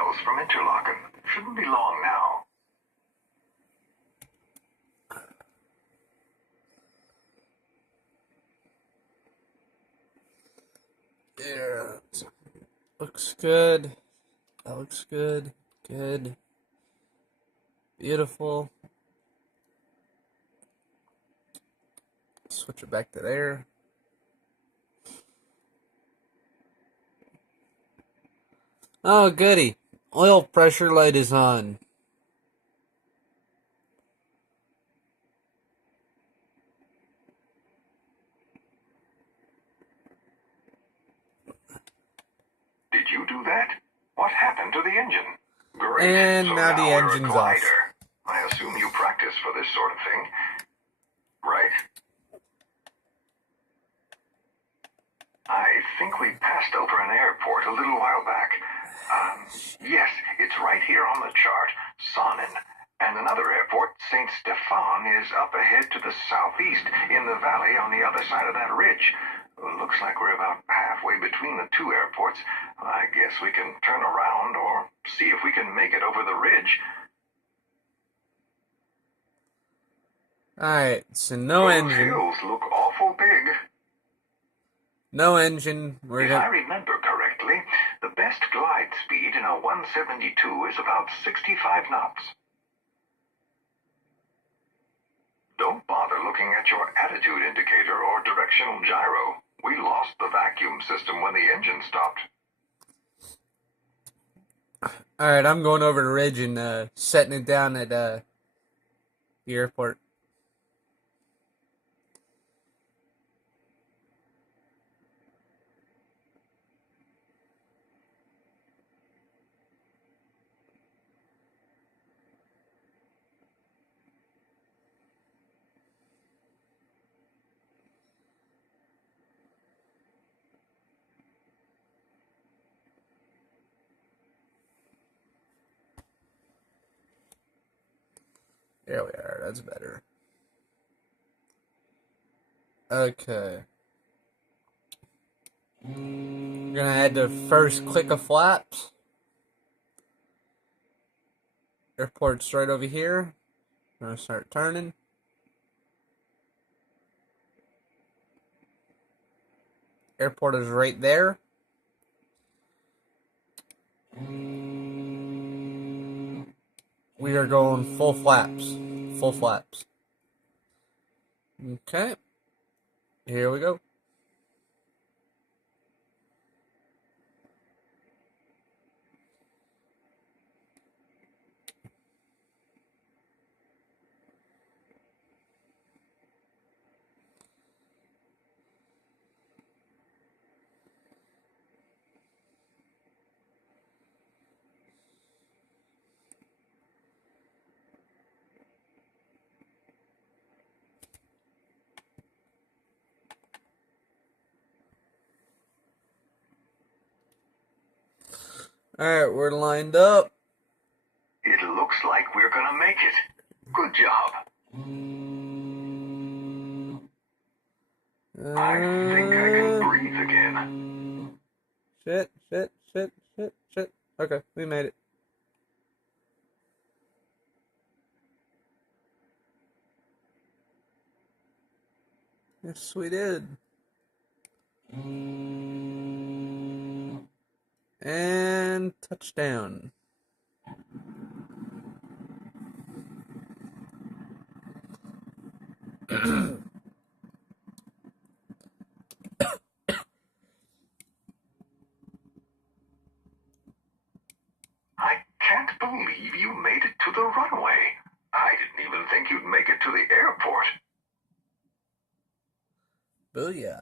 miles from Interlaken. Shouldn't be long now. Yeah. Looks good. That looks good. Good. Beautiful. Switch it back to there. Oh, goody. Oil pressure light is on. Did you do that? What happened to the engine? Great. And so now the we're a engine's off. glider. I assume you practice for this sort of thing, right? I think we passed over an airport a little while back. Yes, it's right here on the chart, Sonnen. And another airport, St. Stefan, is up ahead to the southeast in the valley on the other side of that ridge. Looks like we're about halfway between the two airports. I guess we can turn around or see if we can make it over the ridge. Alright, so no engine. Those hills look awful big. No engine. If I remember correctly, the best glide speed in a 172 is about 65 knots. Don't bother looking at your attitude indicator or directional gyro. We lost the vacuum system when the engine stopped. Alright, I'm going over the ridge and setting it down at the airport. There we are, that's better. Okay. I'm gonna add the first click of flaps. Airport's right over here. I'm gonna start turning. Airport is right there. We are going full flaps. Full flaps. Okay. Here we go. Alright, we're lined up. It looks like we're gonna make it. Good job. I think I can breathe again. Shit. Okay, we made it. Yes, we did. And touchdown. I can't believe you made it to the runway. I didn't even think you'd make it to the airport. Booyah.